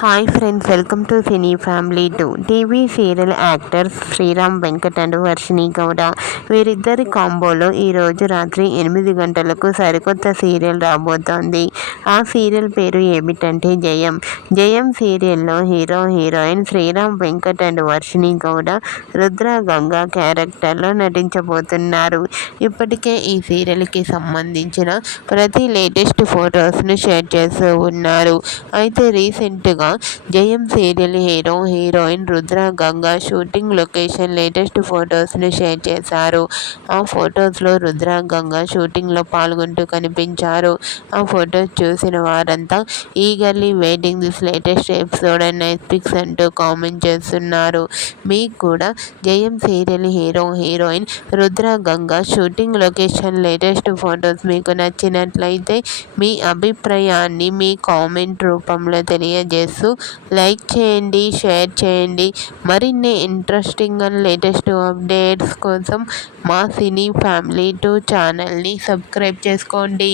Hi friends, welcome to cine family 2. TV serial actors Sriram Venkat and Varshini Gowda వీరిద్దరి కాంబోలో ఈరోజు రాత్రి 8 గంటలకు సరికొత్త సీరియల్ రాబోతోంది. ఆ సీరియల్ పేరు ఏమిటంటే జయం సీరియల్లో హీరోయిన్ శ్రీరామ్ వెంకట్ అండ్ వర్షిణి గౌడ రుద్ర గంగా క్యారెక్టర్లో నటించబోతున్నారు. ఇప్పటికే ఈ సీరియల్కి సంబంధించిన ప్రతి లేటెస్ట్ ఫొటోస్ను షేర్ చేస్తూ ఉన్నారు. అయితే రీసెంట్గా Jayam serial heroine Rudra Ganga shooting location latest ఫొటోస్ను షేర్ చేశారు. ఆ ఫొటోస్లో రుద్ర గంగా షూటింగ్లో పాల్గొంటూ కనిపించారు. ఆ ఫొటోస్ చూసిన వారంతా eagerly waiting this latest episode and nice pics అంటూ కామెంట్ చేస్తున్నారు. మీకు కూడా Jayam serial heroine Rudra Ganga shooting location latest photos మీకు నచ్చినట్లయితే మీ అభిప్రాయాన్ని మీ కామెంట్ రూపంలో తెలియజేస్తూ లైక్ చేయండి, షేర్ చేయండి. మరిన్ని ఇంట్రెస్టింగ్ అండ్ లేటెస్ట్ అప్డేట్స్ కోసం మా సినీ ఫ్యామిలీ 2 ఛానల్ని సబ్స్క్రైబ్ చేసుకోండి.